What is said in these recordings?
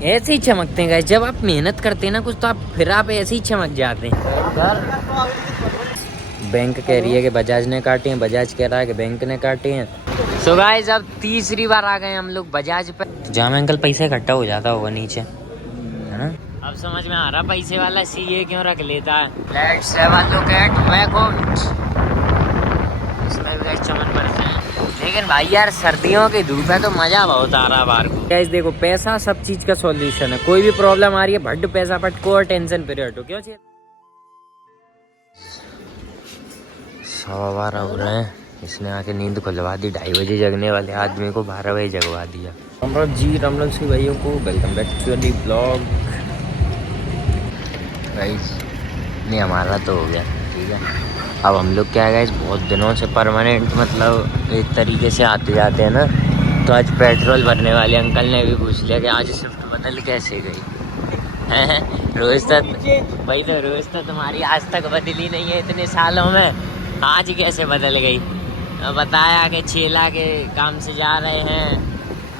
ऐसे ही चमकते हैं गाइस, जब आप मेहनत करते हैं ना कुछ, तो आप फिर आप ऐसे ही चमक जाते हैं। बैंक कह रही है कि बजाज ने काटे हैं, बजाज कह रहा है कि बैंक ने काटे हैं। सो गाइस अब तीसरी बार आ गए हम लोग बजाज पे। तो जहाँ में अंकल पैसा इकट्ठा हो जाता होगा नीचे, है ना। अब समझ में आ रहा पैसे वाला सीए क्यों रख लेता है। Let's have a look at my account. इसमें भी गाइस चमन बरसे हैं, लेकिन भाई यार सर्दियों की धूप है तो मजा बहुत आ रहा है बाहर को। गाइस देखो, पैसा सब चीज का सॉल्यूशन है। कोई भी प्रॉब्लम आ रही है, भट्ट पैसा पटको और टेंशन फ्री हटो। क्यों चाहिए। 12:15 हो रहे हैं, इसने आके नींद खुलवा दी। 2:30 बजे जगने वाले आदमी को 12 बजे जगवा दिया। राम जी, राम सी भाइयों को welcome back to the blog. Guys नहीं, हमारा तो हो गया ठीक है। अब हम लोग क्या है गाइस, बहुत दिनों से परमानेंट मतलब एक तरीके से आते जाते हैं ना, तो आज पेट्रोल भरने वाले अंकल ने भी पूछ लिया कि आज शिफ्ट बदल कैसे गई है। रोज तक भाई, तो रोज तो तुम्हारी आज तक बदली नहीं है इतने सालों में, आज कैसे बदल गई। बताया कि चेला के काम से जा रहे हैं,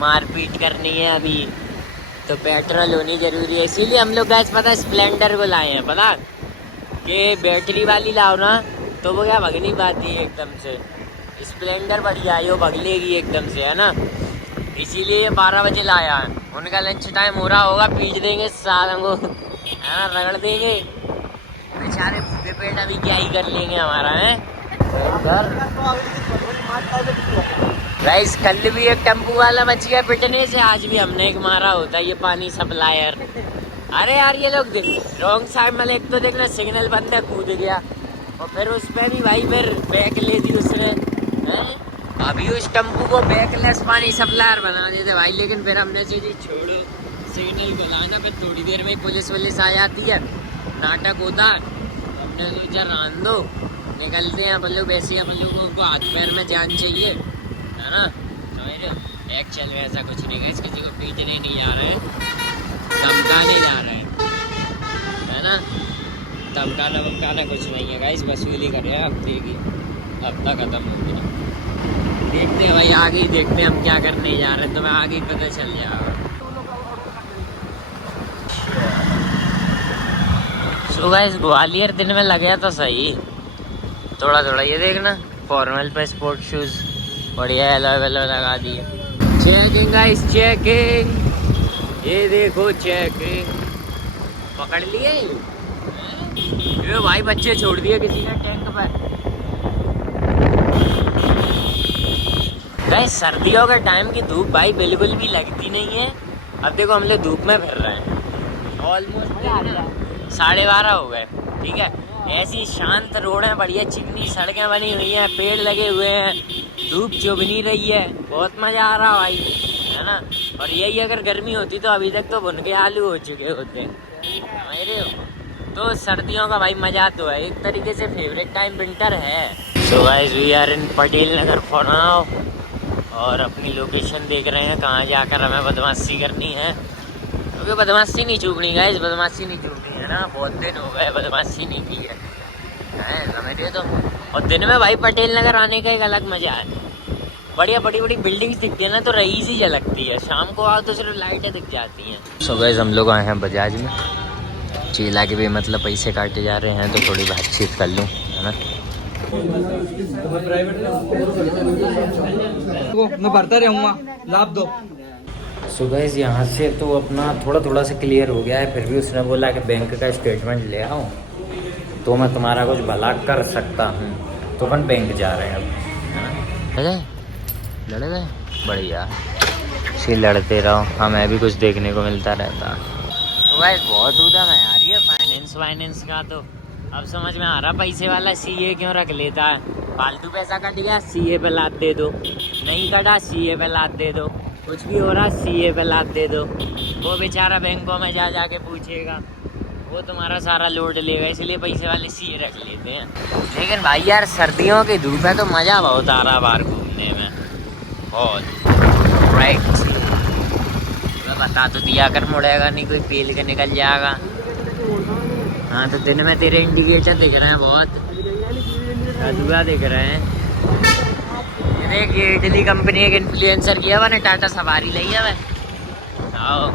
मारपीट करनी है अभी, तो पेट्रोल होनी जरूरी है। इसीलिए हम लोग गैस पता स्प्लेंडर को लाए हैं। पता कि बैटरी वाली लाओ ना तो वो क्या भगनी पाती है एकदम से। स्प्लेंडर बढ़िया है, वो भग लेगी एकदम से, है ना। इसीलिए ये 12 बजे लाया है। उनका लंच टाइम हो रहा होगा, पीट देंगे सालों को, है ना, रगड़ देंगे बेचारे भूखे पेट। अभी क्या ही कर लेंगे हमारा है। गाइस कल भी एक टेम्पू वाला बच गया पिटने से, आज भी हमने एक मारा होता ये पानी सप्लायर। अरे यार ये लोग रॉन्ग साइड में, एक तो देखना सिग्नल बंद है, कूद गया, और फिर उस पर भी भाई फिर बैक ले दी उसने है? अभी उस टेम्पू को बैकलेस पानी सप्लायर बना देते भाई, लेकिन फिर हमने चीज़ छोड़ो, सिग्नल को लाना, फिर थोड़ी देर में पुलिस वुलिस आ जाती है, नाटक होता है। हमने सोचा रहने दो, निकलते हैं अपन लोग। वैसे अपन लोगों को हाथ पैर में जान चाहिए, है ना। समझ एक्चुअल में ऐसा कुछ नहीं है, किसी को पीटने नहीं जा रहे हैं, धमकाने जा रहे हैं, है ना। धमकाना वमकाना कुछ नहीं है गाइस, वसूली कर रहे हैं हफ्ते की। हफ्ता खत्म हो गया, देखते हैं भाई आगे ही देखते हैं हम क्या करने जा रहे हैं, तुम्हें आगे ही पता चल जाएगा। सो गाइस ग्वालियर दिन में लग गया तो सही, थोड़ा थोड़ा ये देखना फॉर्मल पे स्पोर्ट शूज बढ़िया एलो वेलो लगा दिए। चेकिंग गाइस चेकिंग, ये देखो चेकिंग, पकड़ लिए ये भाई, बच्चे छोड़ दिए किसी ने टैंक पर। गाइस सर्दियों के टाइम की धूप भाई बिल्कुल भी लगती नहीं है। अब देखो हम लोग धूप में फिर रहे हैं, ऑलमोस्ट 12:30 हो गए, ठीक है। ऐसी शांत रोड है, बढ़िया चिकनी सड़कें बनी हुई हैं, पेड़ लगे हुए हैं, धूप चुभ नहीं रही है, बहुत मजा आ रहा भाई, है ना। और यही अगर गर्मी होती तो अभी तक तो भुन के आलू हो चुके होते, समझ रहे हो। तो सर्दियों का भाई मजा तो है, एक तरीके से फेवरेट टाइम विंटर है। So guys we are in Patel Nagar for now, और अपनी लोकेशन देख रहे हैं कहाँ जाकर हमें बदमाशी करनी है, क्योंकि बदमाशी नहीं चूकनी गाइस, बदमाशी नहीं चूकनी, है ना। बहुत दिन हो गए बदमाशी नहीं की है, समझिए तो। और दिन में भाई पटेल नगर आने का एक अलग मजा है, बढ़िया बड़ी बड़ी बिल्डिंग्स दिखती है ना, तो रईस ही झलकती है। शाम को आओ तो सिर्फ लाइटें दिख जाती हैं। सो गाइस हम लोग आए हैं बजाज में, चीला के भी मतलब पैसे काटे जा रहे हैं, तो थोड़ी बातचीत कर लूँ, है ना। मैं भरता रहूँगा, लाभ दो। सो गाइस यहाँ से तो अपना थोड़ा थोड़ा सा क्लियर हो गया है, फिर भी उसने बोला कि बैंक का स्टेटमेंट ले आओ तो मैं तुम्हारा कुछ भला कर सकता हूँ, तो अपन बैंक जा रहे हैं अब, है ना। लड़े गए बढ़िया, सी लड़ते रहो, हमें भी कुछ देखने को मिलता रहता। तो गाइस बहुत उधम है यार ये फाइनेंस का, तो अब समझ में आ रहा पैसे वाला सीए क्यों रख लेता है। फालतू पैसा कट गया सीए पे लाद दे दो, नहीं कटा सीए पे लाद दे दो, कुछ भी हो रहा सीए पे लाद दे दो। वो बेचारा बैंकों में जा के पूछेगा, वो तुम्हारा सारा लोड लेगा, इसलिए पैसे वाले सीए रख लेते हैं। लेकिन भाई यार सर्दियों की धूप है तो मज़ा बहुत आ रहा बाहर घूमने में, बहुत राइट। बता तो दिया कर, मुड़ेगा नहीं कोई, पील के निकल जाएगा। हाँ तो दिन में तेरे इंडिकेटर दिख रहे हैं, बहुत अधूरा दिख रहे हैं। ये इटली कंपनी एक इन्फ्लुएंसर किया मैंने, टाटा सवारी ली है मैं। आओ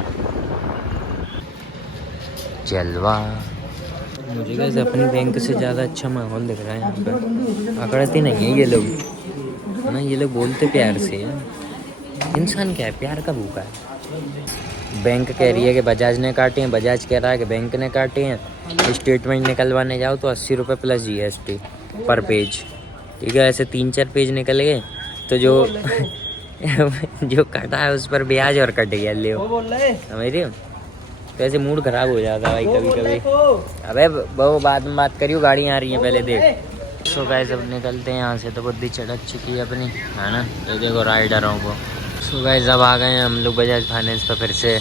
जलवा। मुझे कैसे अपनी बैंक से ज़्यादा अच्छा माहौल दिख रहा है यहाँ पर। अकड़ते नहीं है ये लोग, है ना। ये लोग बोलते प्यार से है। इंसान क्या है, प्यार का भूखा है। बैंक कह रही है कि बजाज ने काटे हैं, बजाज कह रहा है कि बैंक ने काटे हैं। स्टेटमेंट निकलवाने जाओ तो 80 रुपये प्लस GST पर पेज। ठीक है, ऐसे 3-4 पेज निकल गए तो जो जो कटा है उस पर ब्याज और कट गया। ले समझ रहे हो। तो ऐसे मूड खराब हो जाता है भाई कभी कभी। अबे वो बाद में बात करियो, गाड़ी आ रही है पहले देख। सो गाइस अब निकलते हैं यहाँ से, तो बुद्धि चढ़क चुकी है अपनी, है ना। ये देखो राइडरों को। सो गाइस अब आ गए हैं हम लोग बजाज फाइनेंस पर फिर से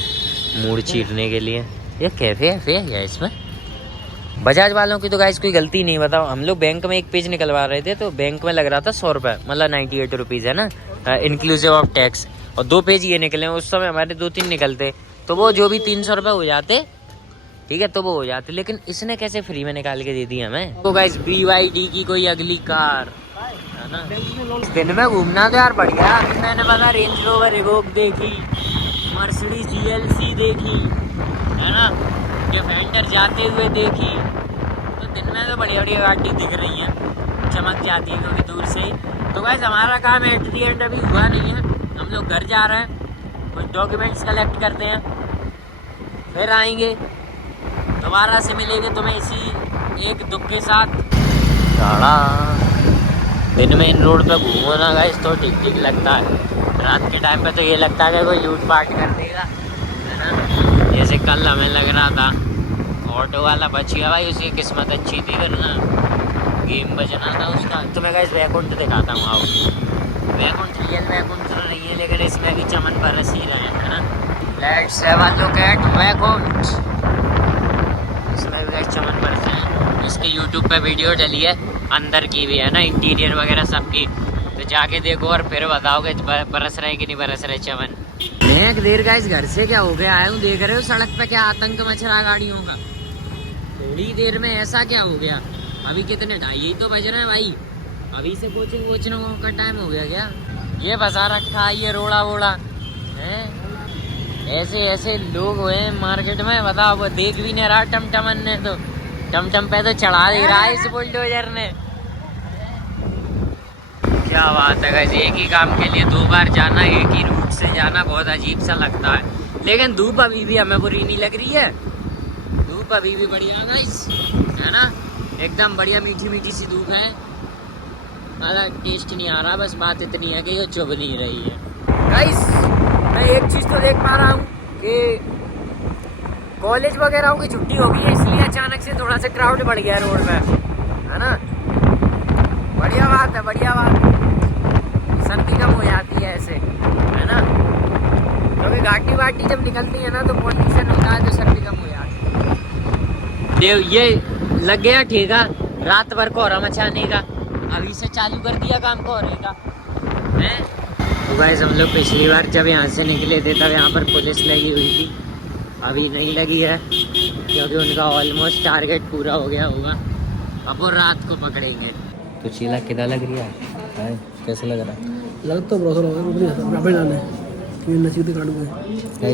मूड चीरने के लिए। ये कैफे है क्या इसमें? बजाज वालों की तो गाइस कोई गलती नहीं। बताओ, हम लोग बैंक में एक पेज निकलवा रहे थे तो बैंक में लग रहा था 100 रुपये, मतलब 98 रुपीज़, है ना, इंक्लूसिव ऑफ टैक्स। और 2 पेज ये निकले, उस समय हमारे 2-3 निकलते तो वो जो भी 300 रुपये हो जाते, ठीक है, तो वो हो जाते। लेकिन इसने कैसे फ्री में निकाल के दे दी हमें। तो गाइस BYD की कोई अगली कार, है ना। दिन में घूमना तो यार बढ़िया। अभी मैंने पता रेंज रोवर एवोक देखी, मर्सिडीज GLC देखी, है ना, डिफेंडर जाते हुए देखी। तो दिन में तो बढ़िया बढ़िया गाड़ी दिख रही है, चमक जाती है क्योंकि दूर से ही। तो गाइस हमारा काम एट दी एंड अभी हुआ नहीं है। हम लोग घर जा रहे हैं, कुछ डॉक्यूमेंट्स कलेक्ट करते हैं, फिर आएंगे, दोबारा से मिलेंगे तुम्हें इसी एक दुख के साथ। साड़ा दिन में इन रोड पे घूमो ना गाइस तो ठीक ठीक लगता है। रात के टाइम पे तो ये लगता है कि कोई लूट पाट कर देगा, है ना। जैसे कल हमें लग रहा था ऑटो वाला बच गया भाई, उसकी किस्मत अच्छी थी, वरना गेम बजना था उसका। तो मैं गाइस वैकुंठ दिखाता हूँ। आओ, वैकुंठ रियल वैकुंठ तो नहीं है, लेकिन इसमें भी चमन बरस ही रहे हैं, है ना। Let's have a look at Vaikunth. इसमें भी चमन बरस रहे हैं। इसकी यूट्यूब पे वीडियो डली है, अंदर की भी है ना, इंटीरियर वगैरह सबकी। तो जाके देखो और फिर बताओ कि बरस रहे कि नहीं बरस रहे चमन। मैं एक देर गाइस घर से क्या हो गया आया हूँ, देख रहे हो सड़क पे क्या आतंक मच रहा गाड़ियों का। थोड़ी देर में ऐसा क्या हो गया। अभी कितने 2:30 तो बज रहे हैं भाई। अभी से कोचिंग का टाइम हो गया क्या। ये बसा रखा है ये रोड़ा वोड़ा है। ऐसे ऐसे लोग हुए मार्केट में, बताओ। वो देख भी नहीं रहा टमटमन ने, तो टमटम पे तो चढ़ा दे रहा है इस बुलडोजर ने। क्या बात है गाइस, एक ही काम के लिए 2 बार जाना, एक ही रूट से जाना बहुत अजीब सा लगता है। लेकिन धूप अभी भी हमें बुरी नहीं लग रही है। धूप अभी भी बढ़िया गाइस, है ना, एकदम बढ़िया मीठी मीठी सी धूप है। ज़्यादा टेस्ट नहीं आ रहा, बस बात इतनी है कि ये चुभ नहीं रही है। गाइस मैं एक चीज़ तो देख पा रहा हूँ कि कॉलेज वगैरह की छुट्टी होगी है, इसलिए अचानक से थोड़ा सा क्राउड बढ़ गया है रोड पे, है ना। बढ़िया बात है, बढ़िया बात। सर्दी कम हो जाती है ऐसे, है ना, क्योंकि घाटी वाटी जब निकलती है ना तो पॉल्यूशन होता है, तो सर्दी कम हो जाती है। ये लग गया ठेका रात भर कोहरा मचाने का, अभी से चालू कर दिया काम कोहरे का, है। तो गाइस हम लोग पिछली बार जब यहाँ से निकले थे तब यहाँ पर पुलिस लगी हुई थी, अभी नहीं लगी है क्योंकि उनका ऑलमोस्ट टारगेट पूरा हो गया होगा। अब वो रात को पकड़ेंगे। तो चीला कितना लग रही है, कैसे लग रहा है? लग तो बहुत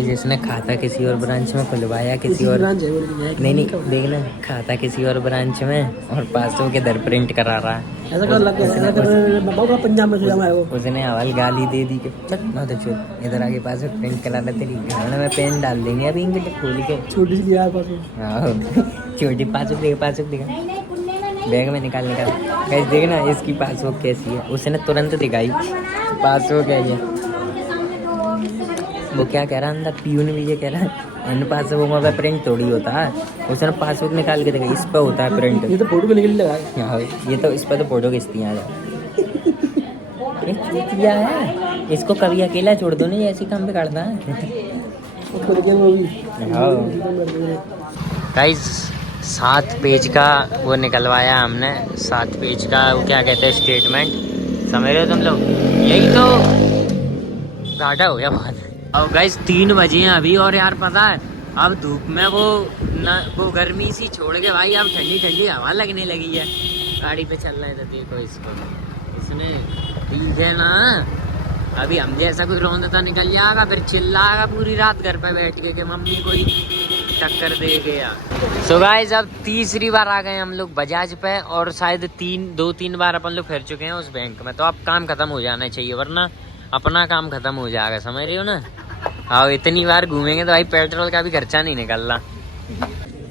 जिसने खाता किसी और ब्रांच में खुलवाया, किसी और नहीं देखना, खाता किसी और ब्रांच में और पासों के दर प्रिंट करा रहा है। पंजाब में उसने हवाल गाली दे दी कि इधर आगे पास प्रिंट करा रहा, तेरी गाने में पेन डाल देंगे अभी इंग्लिश खोल के। छोटी सी छोटी पासबुक दिखा बैग में निकाल कैसे देखना इसकी पासबुक कैसी है। उसने तुरंत दिखाई पासबुक है ये। वो क्या कह रहा है अंदर पीयून भी ये कह रहा है इन पासबुक में प्रिंट थोड़ी होता है। उसने पासबुक निकाल के देखा, इस पर होता है प्रिंट। ये तो फोटो के लिए लगा है। ये तो इस पर तो फोटो खींचती है। क्या है, इसको कभी अकेला छोड़ दो नहीं, ऐसी काम पे करता है। गाइस 7 पेज का वो निकलवाया हमने, 7 पेज का वो क्या कहते हैं स्टेटमेंट, समझ रहे हो तुम लोग। यही तो घाटा हो गया बहुत। अब गाइस 3 बजे हैं अभी, और यार पता है अब धूप में वो गर्मी सी छोड़ के भाई अब ठंडी ठंडी हवा लगने लगी है। गाड़ी पे चल रहे थे, देखो इसको, इसने ठीक है ना। अभी हम जैसा कोई रौंदता निकल जाएगा, फिर चिल्लाएगा पूरी रात घर पे बैठ के कि मम्मी कोई टक्कर दे गया। सो गाइस अब तीसरी बार आ गए हम लोग बजाज पे, और शायद 2-3 बार अपन लोग फिर चुके हैं उस बैंक में। तो अब काम खत्म हो जाना चाहिए, वरना अपना काम खत्म हो जाएगा, समझ रही हो ना। हाँ, इतनी बार घूमेंगे तो भाई पेट्रोल का भी खर्चा नहीं निकल रहा।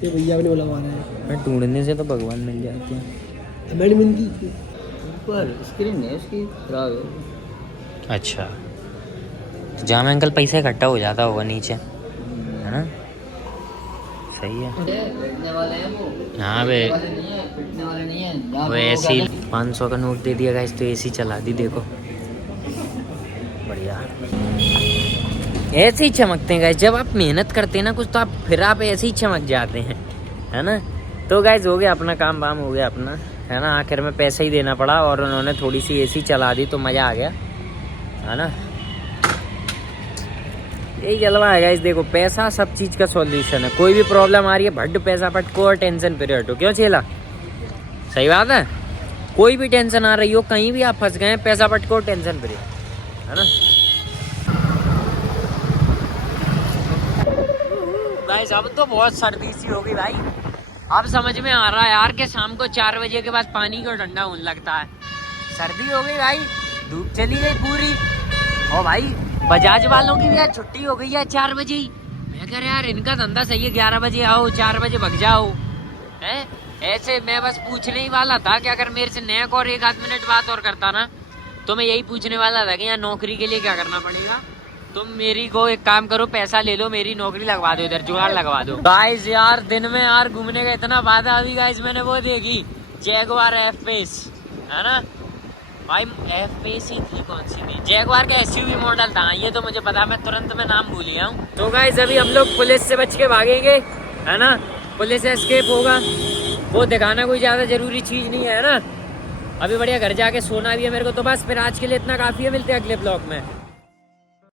ये भैया भी बुला रहे हैं। मैं ढूंढने से तो भगवान मिल जाते हैं। मैडम की ऊपर स्क्रीन है उसकी खराब है। अच्छा, तो जहाँ में अंकल पैसा इकट्ठा हो जाता होगा नीचे, है ना। सही है। बैठने वाले हैं वो। हाँ बे, नहीं है, बैठने वाले नहीं है। वो ऐसे ही 500 का नोट दे दिया गाइस, तो एसी चला दी, देखो बढ़िया। ऐसे ही चमकते हैं गाइस, जब आप मेहनत करते हैं ना कुछ, तो आप फिर आप ऐसे ही चमक जाते हैं, है ना। तो गाइस हो गया अपना काम वाम, हो गया अपना, है ना। आखिर में पैसा ही देना पड़ा, और उन्होंने थोड़ी सी एसी चला दी तो मज़ा आ गया, है ना। यही जलवा है गाइस, देखो पैसा सब चीज़ का सॉल्यूशन है। कोई भी प्रॉब्लम आ रही है, भड्ड पैसा पटको और टेंशन पे हटो, क्यों चेला, सही बात है। कोई भी टेंशन आ रही हो, कहीं भी आप फंस गए, पैसा पटको और टेंशन पे, है ना। गाइस अब तो बहुत सर्दी सी हो गई भाई। अब समझ में आ रहा है यार कि शाम को 4 बजे के बाद पानी क्यों ठंडा होने लगता है। सर्दी हो गई भाई, धूप चली गई पूरी। और भाई बजाज वालों की भी यार छुट्टी हो गई है 4 बजे ही। मैं कह रहा यार इनका धंधा सही है, 11 बजे आओ 4 बजे भग जाओ, है। ऐसे मैं बस पूछने ही वाला था कि अगर मेरे से नेक और 1 आध मिनट बात और करता ना, तो मैं यही पूछने वाला था कि यहाँ नौकरी के लिए क्या करना पड़ेगा। तुम मेरी को एक काम करो, पैसा ले लो, मेरी नौकरी लगवा दो, इधर जुगाड़ लगवा दो। गाइस यार दिन में यार घूमने का इतना फायदा। अभी गाइस मैंने वो देखी जैगुआर एफ-पेस, है ना भाई। एफ-पेस ही थी, कौन सी थी, जैगुआर का एसयूवी मॉडल था ये तो मुझे पता, मैं तुरंत में नाम भूल गया हूँ। तो गाइस अभी हम लोग पुलिस से बच के भागेंगे, है ना। पुलिस से एस्केप होगा, वो दिखाना कोई ज्यादा जरूरी चीज नहीं है ना। अभी बढ़िया घर जाके सोना भी है मेरे को, तो बस फिर आज के लिए इतना काफी है। मिलते हैं अगले ब्लॉग में।